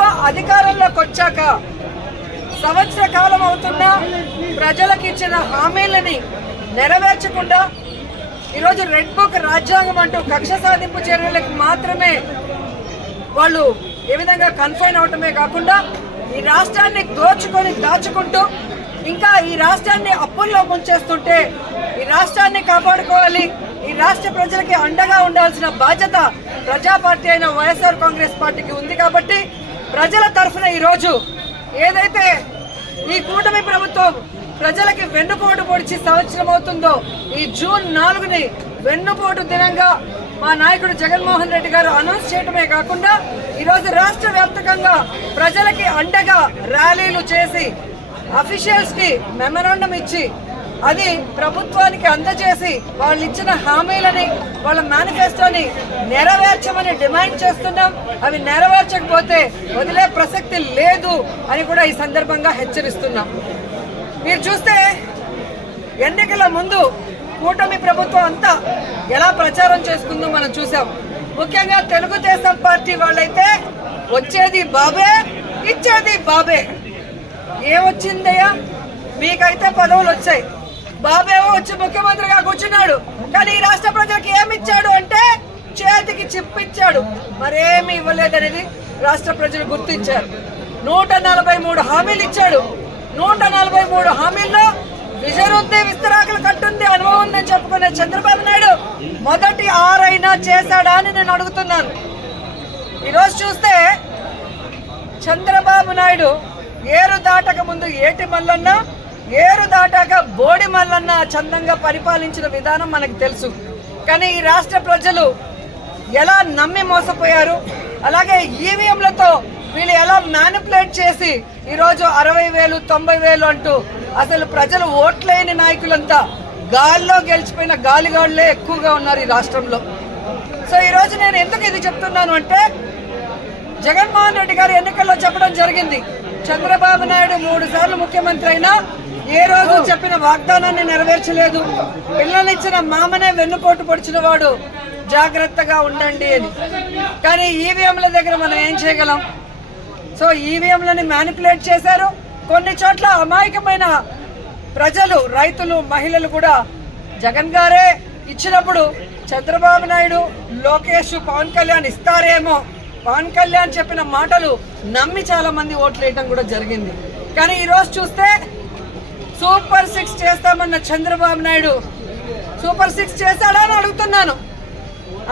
ప్రభుత్వం అధికారంలోకి వచ్చాక సంవత్సర కాలం అవుతున్నా ప్రజలకు ఇచ్చిన హామీలని నెరవేర్చకుండా ఈరోజు రెడ్ బుక్ రాజ్యాంగం అంటూ కక్ష సాధింపు చర్యలకు మాత్రమే వాళ్ళు ఏ విధంగా కన్ఫైన్ అవటమే కాకుండా ఈ రాష్ట్రాన్ని దాచుకుంటూ ఇంకా ఈ రాష్ట్రాన్ని అప్పుల్లో ముంచేస్తుంటే ఈ రాష్ట్రాన్ని కాపాడుకోవాలి, ఈ రాష్ట్ర ప్రజలకి అండగా ఉండాల్సిన బాధ్యత ప్రజా పార్టీ అయిన వైఎస్ఆర్ కాంగ్రెస్ పార్టీకి ఉంది. కాబట్టి ప్రజల తరఫున ఈరోజు ఏదైతే ఈ కూటమి ప్రభుత్వం ప్రజలకి వెన్నుపోటు పొడిచి సంవత్సరం అవుతుందో ఈ జూన్ 4ని వెన్నుపోటు దినంగా మా నాయకుడు జగన్మోహన్ రెడ్డి గారు అనౌన్స్ చేయడమే కాకుండా ఈరోజు రాష్ట్ర వ్యాప్తంగా ప్రజలకి అండగా ర్యాలీలు చేసి అఫీషియల్స్ కి మెమరాండం ఇచ్చి అది ప్రభుత్వానికి అందజేసి వాళ్ళు ఇచ్చిన హామీలని వాళ్ళ మేనిఫెస్టోని నెరవేర్చమని డిమాండ్ చేస్తున్నాం. అవి నెరవేర్చకపోతే వదిలే ప్రసక్తి లేదు అని కూడా ఈ సందర్భంగా హెచ్చరిస్తున్నాం. మీరు చూస్తే ఎన్నికల ముందు కూటమి ప్రభుత్వం అంతా ఎలా ప్రచారం చేసుకుందో మనం చూసాం. ముఖ్యంగా తెలుగుదేశం పార్టీ వాళ్ళైతే వచ్చేది బాబే ఇచ్చేది బాబే. ఏమొచ్చిందయ్యా, మీకైతే పదవులు వచ్చాయి, బాబేమో వచ్చి ముఖ్యమంత్రిగా కూర్చున్నాడు, కానీ ఈ రాష్ట్ర ప్రజలకు ఏమిచ్చాడు అంటే చేతికి చిప్పిచ్చాడు, మరేమి ఇవ్వలేదనేది రాష్ట్ర ప్రజలు గుర్తించారు. 143 హామీలు ఇచ్చాడు. 143 హామీల్లో విజన్ ఉంది, విస్తరాకులు కట్టుంది, అనుభవం ఉందని చెప్పుకునే చంద్రబాబు నాయుడు మొదటి 6 అయినా చేశాడా అని నేను అడుగుతున్నాను. ఈరోజు చూస్తే చంద్రబాబు నాయుడు ఏరు దాటక ముందు ఏటి మల్లన్న, ఏరు దాటాక బోడి మల్లన్న చందంగా పరిపాలించిన విధానం మనకు తెలుసు. కానీ ఈ రాష్ట్ర ప్రజలు ఎలా నమ్మి మోసపోయారు, అలాగే ఈవీఎంలతో వీళ్ళు ఎలా మ్యానిపులేట్ చేసి ఈరోజు 60,000 90,000 అంటూ అసలు ప్రజలు ఓట్లేని నాయకులంతా గాల్లో గెలిచిపోయిన గాలిగాళ్లే ఎక్కువగా ఉన్నారు ఈ రాష్ట్రంలో. సో ఈరోజు నేను ఎందుకు ఇది చెప్తున్నాను అంటే జగన్మోహన్ రెడ్డి గారు ఎన్నికల్లో చెప్పడం జరిగింది, చంద్రబాబు నాయుడు 3 సార్లు ముఖ్యమంత్రి అయినా ఏ రోజు చెప్పిన వాగ్దానాన్ని నెరవేర్చలేదు, పిల్లనిచ్చిన మామనే వెన్నుపోటు పొడిచిన వాడు, జాగ్రత్తగా ఉండండి అని. కానీ ఈవీఎంల దగ్గర మనం ఏం చేయగలం? సో ఈవీఎంలని మ్యానిపులేట్ చేశారు. కొన్ని చోట్ల అమాయకమైన ప్రజలు, రైతులు, మహిళలు కూడా జగన్ గారే ఇచ్చినప్పుడు చంద్రబాబు నాయుడు, లోకేష్, పవన్ కళ్యాణ్ ఇస్తారేమో, పవన్ కళ్యాణ్ చెప్పిన మాటలు నమ్మి చాలా మంది ఓట్లు వేయడం కూడా జరిగింది. కానీ ఈరోజు చూస్తే సూపర్ 6 చేస్తామన్న చంద్రబాబు నాయుడు సూపర్ 6 చేశాడా అని అడుగుతున్నాను.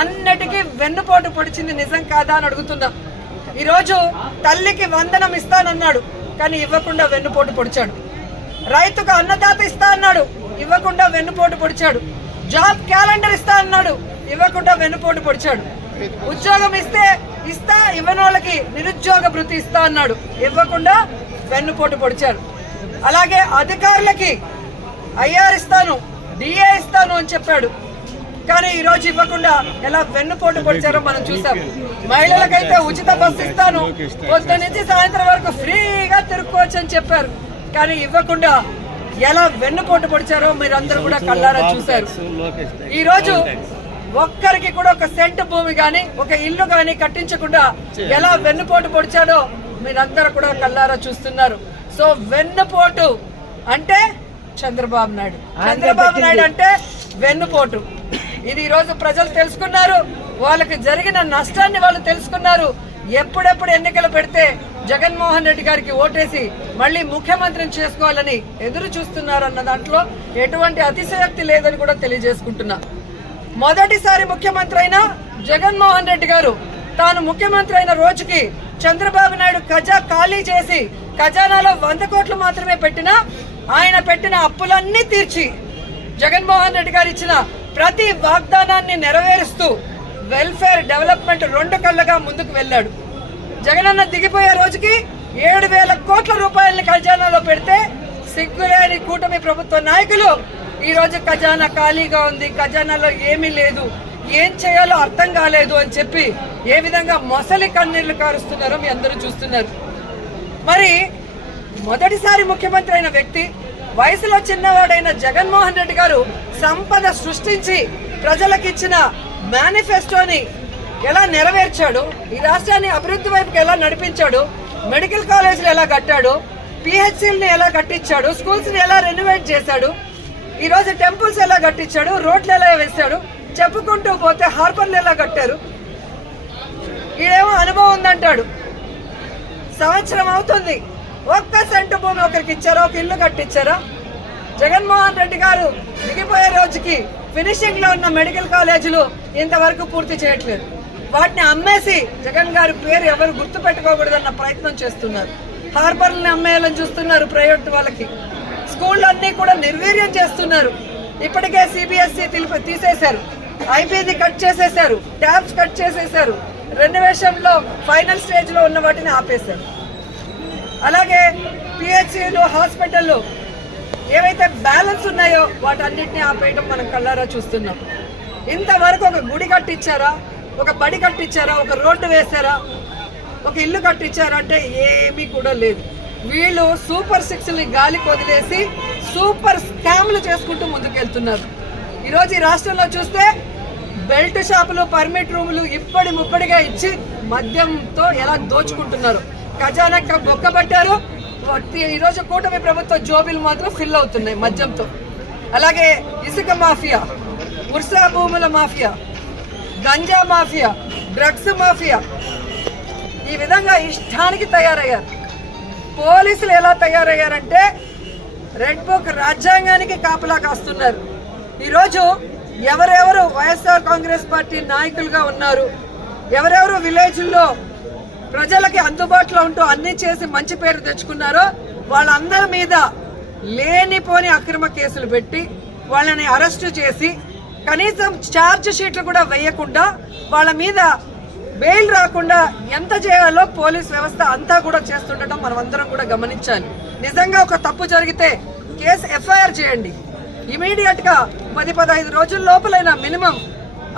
అన్నిటికీ వెన్నుపోటు పొడిచింది నిజం కాదా అని అడుగుతున్నా. ఈరోజు తల్లికి వందనం ఇస్తానన్నాడు, కానీ ఇవ్వకుండా వెన్నుపోటు పొడిచాడు. రైతుకు అన్నదాత ఇస్తా అన్నాడు, ఇవ్వకుండా వెన్నుపోటు పొడిచాడు. జాబ్ క్యాలెండర్ ఇస్తా అన్నాడు, ఇవ్వకుండా వెన్నుపోటు పొడిచాడు. ఉద్యోగం ఇస్తా ఇవ్వని వాళ్ళకి నిరుద్యోగ భృతి ఇస్తా అన్నాడు, ఇవ్వకుండా వెన్నుపోటు పొడిచాడు. అలాగే అధికారులకి ఐఆర్ ఇస్తాను, డిఏ ఇస్తాను అని చెప్పాడు, కానీ ఈ రోజు ఇవ్వకుండా ఎలా వెన్నుపోటు పొడిచారో మనం చూసాం. మహిళలకైతే ఉచిత బస్సు ఇస్తాను, పొద్దు నుంచి సాయంత్రం వరకు ఫ్రీగా తిరుక్కోవచ్చు అని చెప్పారు, కానీ ఇవ్వకుండా ఎలా వెన్నుపోటు పొడిచారో మీరందరూ కూడా కళ్ళారా చూశారు. ఈ రోజు ఒక్కరికి కూడా ఒక సెంట్ భూమి గాని, ఒక ఇల్లు గాని కట్టించకుండా ఎలా వెన్నుపోటు పొడిచాడో మీరందరూ కూడా కళ్ళారా చూస్తున్నారు. సో వెన్నుపోటు అంటే చంద్రబాబు నాయుడు, చంద్రబాబు నాయుడు అంటే వెన్నుపోటు. ఇది ఈ రోజు ప్రజలు తెలుసుకున్నారు, వాళ్ళకి జరిగిన నష్టాన్ని వాళ్ళు తెలుసుకున్నారు. ఎప్పుడెప్పుడు ఎన్నికలు పెడితే జగన్మోహన్ రెడ్డి గారికి ఓటేసి మళ్ళీ ముఖ్యమంత్రిని చేసుకోవాలని ఎదురు చూస్తున్నారు అన్న దాంట్లో ఎటువంటి అతిశయోక్తి లేదని కూడా తెలియజేసుకుంటున్నా. మొదటిసారి ముఖ్యమంత్రి అయిన జగన్మోహన్ రెడ్డి గారు తాను ముఖ్యమంత్రి అయిన రోజుకి చంద్రబాబు నాయుడు ఖజా ఖాళీ చేసి ఖజానాలో 100 కోట్లు మాత్రమే పెట్టినా ఆయన పెట్టిన అప్పులన్నీ తీర్చి జగన్మోహన్ రెడ్డి గారు ఇచ్చిన ప్రతి వాగ్దానాన్ని నెరవేరుస్తూ వెల్ఫేర్ డెవలప్మెంట్ 2 కళ్ళగా ముందుకు వెళ్ళాడు. జగనన్న దిగిపోయే రోజుకి 7,000 కోట్ల రూపాయలని ఖజానాలో పెడితే సిగ్గులేని కూటమి ప్రభుత్వ నాయకులు ఈ రోజు ఖజానా ఖాళీగా ఉంది, ఖజానాలో ఏమీ లేదు, ఏం చేయాలో అర్థం కాలేదు అని చెప్పి ఏ విధంగా మొసలి కన్నీళ్లు కారుస్తున్నారో మీ అందరూ చూస్తున్నారు. మరి మొదటిసారి ముఖ్యమంత్రి అయిన వ్యక్తి, వయసులో చిన్నవాడైన జగన్మోహన్ రెడ్డి గారు సంపద సృష్టించి ప్రజలకు ఇచ్చిన మేనిఫెస్టోని ఎలా నెరవేర్చాడు, ఈ రాష్ట్రాన్ని అభివృద్ధి వైపుకి ఎలా నడిపించాడు, మెడికల్ కాలేజీలు ఎలా కట్టాడు, పిహెచ్సిల్ని ఎలా కట్టించాడు, స్కూల్స్ని ఎలా రెనోవేట్ చేశాడు, ఈరోజు టెంపుల్స్ ఎలా కట్టించాడు, రోడ్లు ఎలా వేశాడు, చెప్పుకుంటూ పోతే హార్బర్లు ఎలా కట్టారు. ఈడేమో అనుభవం ఉందంటాడు. సంవత్సరం అవుతుంది, ఒక్క సెంటు భూమి ఒకరికి ఇచ్చారా, ఒక ఇల్లు కట్టించారా? జగన్మోహన్ రెడ్డి గారు దిగిపోయే రోజుకి ఫినిషింగ్ లో ఉన్న మెడికల్ కాలేజీలు ఇంతవరకు పూర్తి చేయట్లేదు. వాటిని అమ్మేసి జగన్ గారి పేరు ఎవరు గుర్తు పెట్టుకోకూడదన్న ప్రయత్నం చేస్తున్నారు. హార్బర్లని అమ్మేయాలని చూస్తున్నారు ప్రైవేట్ వాళ్ళకి. స్కూళ్ళన్నీ కూడా నిర్వీర్యం చేస్తున్నారు. ఇప్పటికే సిబిఎస్ఈ తీసేశారు, ఐపీది కట్ చేసేశారు, ట్యాబ్స్ కట్ చేసేశారు, రెనోవేషన్ లో ఫైనల్ స్టేజ్ లో ఉన్న వాటిని ఆపేశారు. అలాగే పిహెచ్సిలు, హాస్పిటల్లో ఏవైతే బ్యాలెన్స్ ఉన్నాయో వాటన్నిటిని ఆపేయడం మనం కళ్ళారా చూస్తున్నాం. ఇంతవరకు ఒక గుడి కట్టించారా, ఒక బడి కట్టించారా, ఒక రోడ్డు వేశారా, ఒక ఇల్లు కట్టించారా అంటే ఏమీ కూడా లేదు. వీళ్ళు సూపర్ 6ని గాలికి వదిలేసి సూపర్ స్కామ్లు చేసుకుంటూ ముందుకెళ్తున్నారు. ఈరోజు ఈ రాష్ట్రంలో చూస్తే బెల్ట్ షాపులు, పర్మిట్ రూములు ఇప్పటి ముప్పటిగా ఇచ్చి మద్యంతో ఎలా దోచుకుంటున్నారు. ఖజానా బొక్కబట్టారు. ఈరోజు కూటమి ప్రభుత్వ జోబీలు మాత్రం ఫిల్ అవుతున్నాయి మద్యంతో. అలాగే ఇసుక మాఫియా, ఉర్సా భూముల mafia, ganja mafia, drugs mafia, ఈ విధంగా ఇష్టానికి తయారయ్యారు. పోలీసులు ఎలా తయారయ్యారంటే రెడ్ బుక్ రాజ్యాంగానికి కాపలా కాస్తున్నారు. ఈరోజు ఎవరెవరు వైఎస్ఆర్ కాంగ్రెస్ పార్టీ నాయకులుగా ఉన్నారు, ఎవరెవరు విలేజ్ల్లో ప్రజలకి అందుబాటులో ఉంటూ అన్ని చేసి మంచి పేరు తెచ్చుకున్నారో వాళ్ళందరి మీద లేనిపోని అక్రమ కేసులు పెట్టి వాళ్ళని అరెస్టు చేసి కనీసం ఛార్జ్ షీట్లు కూడా వేయకుండా వాళ్ళ మీద బెయిల్ రాకుండా ఎంత చేయాలో పోలీస్ వ్యవస్థ అంతా కూడా చేస్తుండటం మనం అందరం కూడా గమనించాలి. నిజంగా ఒక తప్పు జరిగితే కేసు ఎఫ్ఐఆర్ చేయండి. ఇమీడియట్ గా 10-15 రోజుల లోపలైనా మినిమం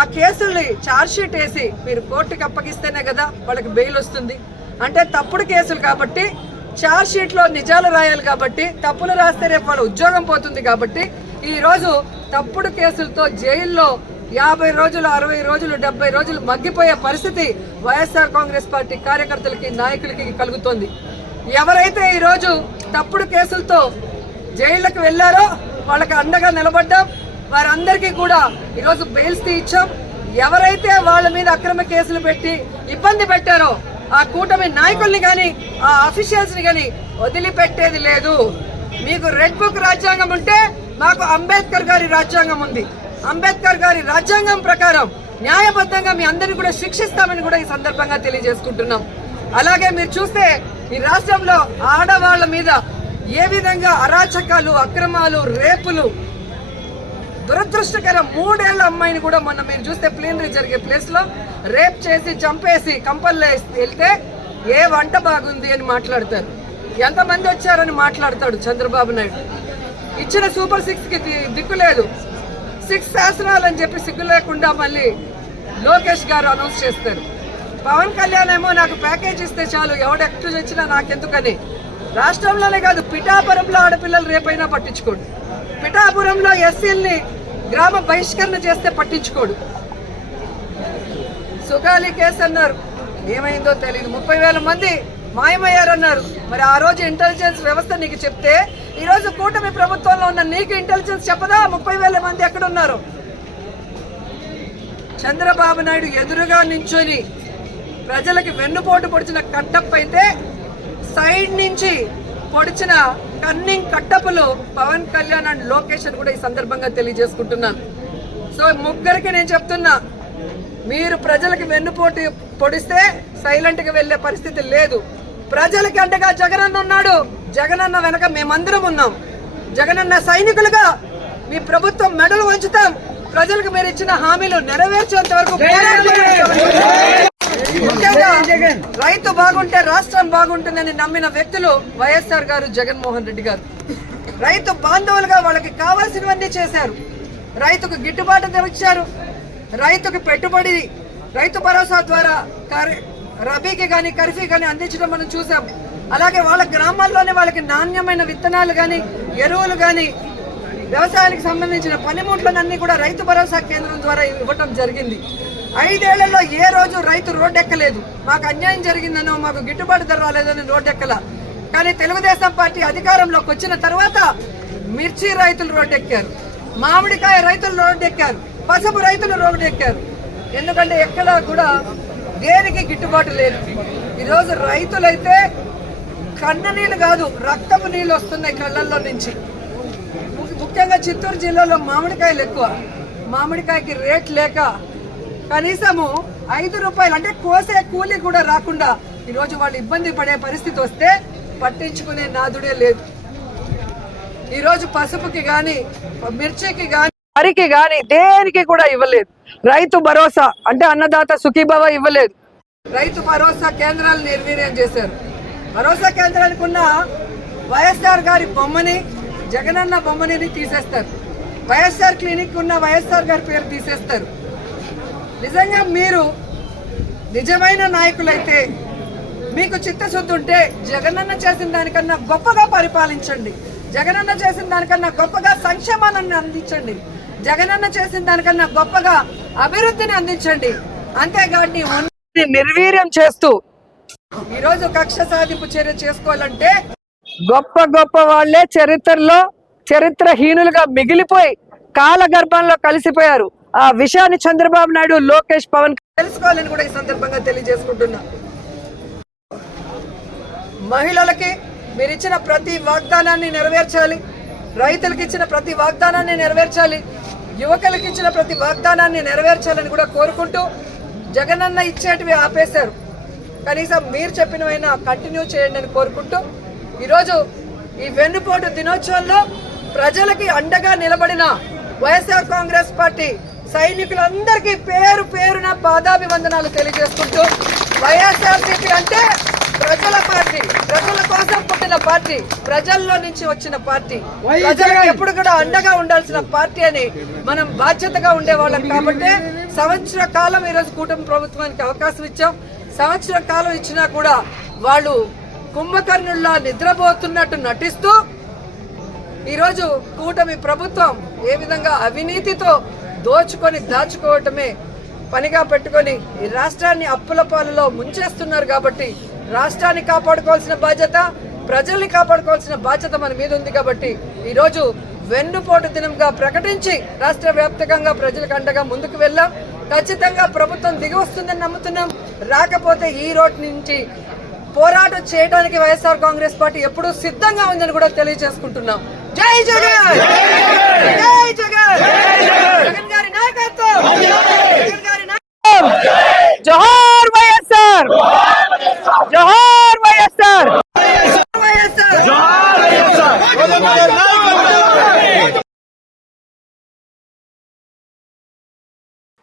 ఆ కేసుల్ని ఛార్జ్ షీట్ వేసి మీరు కోర్టుకి అప్పగిస్తేనే కదా వాళ్ళకి బెయిల్ వస్తుంది. అంటే తప్పుడు కేసులు కాబట్టి ఛార్జ్ షీట్ లో నిజాలు రాయాలి కాబట్టి, తప్పులు రాస్తే రేపు వాళ్ళ ఉద్యోగం పోతుంది కాబట్టి ఈ రోజు తప్పుడు కేసులతో జైల్లో 50 రోజులు, 60 రోజులు, 70 రోజులు మగ్గిపోయే పరిస్థితి వైఎస్ఆర్ కాంగ్రెస్ పార్టీ కార్యకర్తలకి, నాయకులకి కలుగుతోంది. ఎవరైతే ఈరోజు తప్పుడు కేసులతో జైళ్ళకి వెళ్లారో వాళ్ళకి అండగా నిలబడ్డాం. వారందరికీ కూడా ఈరోజు బెయిల్స్ ఇచ్చాం. ఎవరైతే వాళ్ళ మీద అక్రమ కేసులు పెట్టి ఇబ్బంది పెట్టారో ఆ కూటమి నాయకుల్ని కానీ, ఆ అఫీషియల్స్ ని కానీ వదిలిపెట్టేది లేదు. మీకు రెడ్ బుక్ రాజ్యాంగం ఉంటే మాకు అంబేద్కర్ గారి రాజ్యాంగం ఉంది. అంబేద్కర్ గారి రాజ్యాంగం ప్రకారం న్యాయబద్ధంగా మీ అందరినీ కూడా శిక్షిస్తామని కూడా ఈ సందర్భంగా తెలియజేసుకుంటున్నాం. అలాగే మీరు చూస్తే ఈ రాష్ట్రంలో ఆడవాళ్ల మీద ఏ విధంగా అరాచకాలు, అక్రమాలు, రేపులు, దురదృష్టకరం 3 ఏళ్ల అమ్మాయిని కూడా మొన్న మీరు చూస్తే ప్లీనరీ జరిగే ప్లేస్ లో రేప్ చేసి చంపేసి కంపల్లో వెళ్తే ఏ వంట బాగుంది అని మాట్లాడతారు, ఎంతమంది వచ్చారని మాట్లాడతాడు చంద్రబాబు నాయుడు. ఇచ్చిన సూపర్ 6కి దిక్కు లేదు. 6 శాసనాలు అని చెప్పి సిగ్గు లేకుండా మళ్ళీ లోకేష్ గారు అనౌన్స్ చేస్తారు. పవన్ కళ్యాణ్ ఏమో నాకు ప్యాకేజ్ ఇస్తే చాలు, ఎవడెక్టు వచ్చినా నాకెందుకని. రాష్ట్రంలోనే కాదు, పిఠాపురంలో ఆడపిల్లలు రేపైనా పట్టించుకోడు. పిఠాపురంలో ఎస్సీల్ని గ్రామ బహిష్కరణ చేస్తే పట్టించుకోడు. సుగాలి కేసు అన్నారు, ఏమైందో తెలియదు. 30,000 మంది మాయమయ్యారన్నారు. మరి ఆ రోజు ఇంటెలిజెన్స్ వ్యవస్థ నీకు చెప్తే ఈ రోజు కూటమి ప్రభుత్వంలో ఉన్న నీకు ఇంటెలిజెన్స్ చెప్పదా 30,000 మంది ఎక్కడున్నారు? చంద్రబాబు నాయుడు ఎదురుగా నించొని ప్రజలకి వెన్నుపోటు పొడిచిన కట్టప్ అయితే సైడ్ నుంచి పొడిచిన కన్నింగ్ కట్టపులు పవన్ కళ్యాణ్ అండ్ లోకేష్ అని కూడా ఈ సందర్భంగా తెలియజేసుకుంటున్నాను. సో ముగ్గురికి నేను చెప్తున్నా, మీరు ప్రజలకి వెన్నుపోటు పొడిస్తే సైలెంట్ గా వెళ్లే పరిస్థితి లేదు. ప్రజలకి అండగా జగనన్న ఉన్నాడు. జగనన్న వెనక మేమందరం ఉన్నాం. జగనన్న సైనికులుగా మీ ప్రభుత్వం మెడలు వంచుతాం. ప్రజలకు మీరు ఇచ్చిన హామీలు నెరవేర్చేంత వరకు ముఖ్యంగా రైతు బాగుంటే రాష్ట్రం బాగుంటుందని నమ్మిన వ్యక్తులు వైఎస్ఆర్ గారు, జగన్మోహన్ రెడ్డి గారు. రైతు బాంధవులుగా వాళ్ళకి కావాల్సినవన్నీ చేశారు. రైతుకు గిట్టుబాటు ధర ఇచ్చారు. రైతుకు పెట్టుబడి రైతు భరోసా ద్వారా రబీకి కానీ, ఖరీఫ్కి కానీ అందించడం మనం చూసాం. అలాగే వాళ్ళ గ్రామాల్లోనే వాళ్ళకి నాణ్యమైన విత్తనాలు కానీ, ఎరువులు కానీ వ్యవసాయానికి సంబంధించిన పనిముట్లనన్నీ కూడా రైతు భరోసా కేంద్రం ద్వారా ఇవ్వటం జరిగింది. 5 ఏళ్లలో ఏ రోజు రైతు రోడ్డెక్కలేదు. మాకు అన్యాయం జరిగిందనో మాకు గిట్టుబాటు ధర రాలేదని రోడ్డెక్కల. కానీ తెలుగుదేశం పార్టీ అధికారంలోకి వచ్చిన తర్వాత మిర్చి రైతులు రోడ్డెక్కారు, మామిడికాయ రైతులు రోడ్డెక్కారు, పసుపు రైతులు రోడ్డెక్కారు. ఎందుకంటే ఎక్కడ కూడా దేనికి గిట్టుబాటు లేదు. ఈరోజు రైతులైతే కన్న నీళ్ళు కాదు రక్తపు నీళ్ళు వస్తున్నాయి కళ్ళల్లో నుంచి. ముఖ్యంగా చిత్తూరు జిల్లాలో మామిడికాయలు ఎక్కువ. మామిడికాయకి రేట్ లేక కనీసము 5 రూపాయలు అంటే కోసే కూలి కూడా రాకుండా ఈరోజు వాళ్ళు ఇబ్బంది పడే పరిస్థితి వస్తే పట్టించుకునే నాదుడే లేదు. ఈరోజు పసుపుకి కానీ మిర్చికి కానీ వరికి కానీ దేనికి కూడా ఇవ్వలేదు. రైతు భరోసా అంటే అన్నదాత సుఖీభవ ఇవ్వలేదు. రైతు భరోసా కేంద్రాలు నిర్వీర్యం చేశారు. భరోసా కేంద్రానికి ఉన్న వైఎస్ఆర్ గారి బొమ్మని, జగనన్న బొమ్మని తీసేస్తారు. వైఎస్ఆర్ క్లినిక్ ఉన్న వైఎస్ఆర్ గారి పేరు తీసేస్తారు. నిజంగా మీరు నిజమైన నాయకులైతే, మీకు చిత్తశుద్ధి ఉంటే జగనన్న చేసిన దానికన్నా గొప్పగా పరిపాలించండి. జగనన్న చేసిన దానికన్నా గొప్పగా సంక్షేమాన్ని అందించండి. జగనన్న చేసిన దానికన్నా గొప్పగా అభివృద్ధిని అందించండి. అంతేగాని నిర్వీర్యం చేస్తూ ఈరోజు కక్ష సాధింపు చర్య చేసుకోవాలంటే గొప్ప గొప్ప వాళ్లే చరిత్రహీనులుగా మిగిలిపోయి కాలగర్భంలో కలిసిపోయారు. ఆ విషయాన్ని చంద్రబాబు నాయుడు, లోకేష్, పవన్ తెలుసుకోవాలని కూడా ఈ సందర్భంగా తెలియజేసుకుంటున్నా. మహిళలకి మీరు ఇచ్చిన ప్రతి వాగ్దానాన్ని నెరవేర్చాలి. రైతులకు ఇచ్చిన ప్రతి వాగ్దానాన్ని నెరవేర్చాలి. యువకులకు ఇచ్చిన ప్రతి వాగ్దానాన్ని నెరవేర్చాలని కూడా కోరుకుంటూ, జగనన్న ఇచ్చేటివి ఆపేశారు, కనీసం మీరు చెప్పినవైనా కంటిన్యూ చేయండి అని కోరుకుంటూ, ఈరోజు ఈ వెన్నుపోటు దినోత్సవంలో ప్రజలకి అండగా నిలబడిన వైఎస్ఆర్ కాంగ్రెస్ పార్టీ సైనికులందరికీ పేరు పేరున పాదాభివందనాలు తెలియజేసుకుంటూ, వైఎస్ఆర్సీపీ అంటే ప్రజల పార్టీ, ప్రజల కోసం పుట్టిన పార్టీ, ప్రజల్లో నుంచి వచ్చిన పార్టీ, ప్రజలకు ఎప్పుడు కూడా అండగా ఉండాల్సిన పార్టీ అని మనం బాధ్యతగా ఉండేవాళ్ళం. కాబట్టి సంవత్సర కాలం ఈరోజు కూటమి ప్రభుత్వానికి అవకాశం ఇచ్చాం. సంవత్సర కాలం ఇచ్చినా కూడా వాళ్ళు కుంభకర్ణుల్లా నిద్రపోతున్నట్టు నటిస్తూ ఈరోజు కూటమి ప్రభుత్వం ఏ విధంగా అవినీతితో దోచుకొని దాచుకోవటమే పనిగా పెట్టుకొని ఈ రాష్ట్రాన్ని అప్పుల పాలలో ముంచేస్తున్నారు. కాబట్టి రాష్ట్రాన్ని కాపాడుకోవాల్సిన బాధ్యత, ప్రజల్ని కాపాడుకోవాల్సిన బాధ్యత మన మీద ఉంది. కాబట్టి ఈరోజు వెన్నుపోటు దినంగా ప్రకటించి రాష్ట్ర వ్యాప్తంగా ప్రజలకు అండగా ముందుకు వెళ్ళాం. ఖచ్చితంగా ప్రభుత్వం దిగి వస్తుందని నమ్ముతున్నాం. రాకపోతే ఈ రోడ్ నుంచి పోరాటం చేయడానికి వైఎస్ఆర్ కాంగ్రెస్ పార్టీ ఎప్పుడూ సిద్ధంగా ఉందని కూడా తెలియజేసుకుంటున్నాం. జై జగన్, జై జగన్, జగన్ గారి నాయకత్వం, జగన్ గారి నాయకత్వం. జోహార్ వైఎస్ఆర్, జోహార్ YSR, YSR.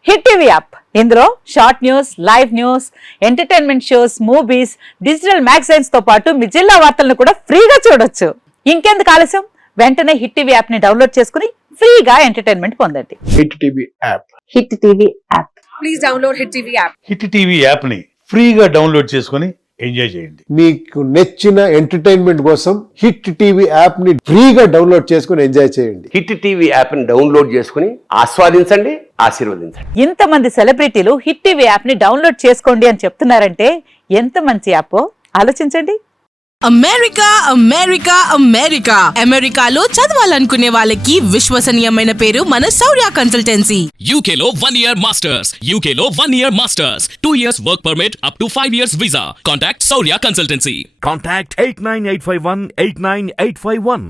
Hit TV app, ఇందులో short news, live news, entertainment shows, movies, digital magazines తో పాటు మీ జిల్లా వార్తలను కూడా ఫ్రీగా చూడొచ్చు. ఇంకెందుకు ఆలస్యం, వెంటనే హిట్ టీవీ యాప్ ని డౌన్లోడ్ చేసుకుని ఫ్రీగా ఎంటర్టైన్మెంట్ పొందండి. Hit TV app, hit TV app, please download hit TV app. Hit TV app ని ఫ్రీగా డౌన్లోడ్ చేసుకుని ఎంజాయ్ చేయండి. మీకు నచ్చిన ఎంటర్టైన్మెంట్ కోసం హిట్ టీవీ యాప్ ని ఫ్రీగా డౌన్లోడ్ చేసుకుని ఎంజాయ్ చేయండి. హిట్ టీవీ యాప్ ని డౌన్లోడ్ చేసుకుని ఆస్వాదించండి, ఆశీర్వదించండి. ఇంతమంది సెలబ్రిటీలు హిట్ టీవీ యాప్ ని డౌన్లోడ్ చేసుకోండి అని చెప్తున్నారంటే ఎంత మంచి యాప్ ఆలోచించండి. అమెరికా అమెరికా అమెరికా అమెరికాలో చదవాలనుకునే వాళ్ళకి విశ్వసనీయమైన పేరు మన శౌర్య కన్సల్టెన్సీ. UK లో 1 year masters, UK లో 1 year masters, 2 years work permit up to 5 years visa. Contact Saurya Consultancy. Contact 89851 89851.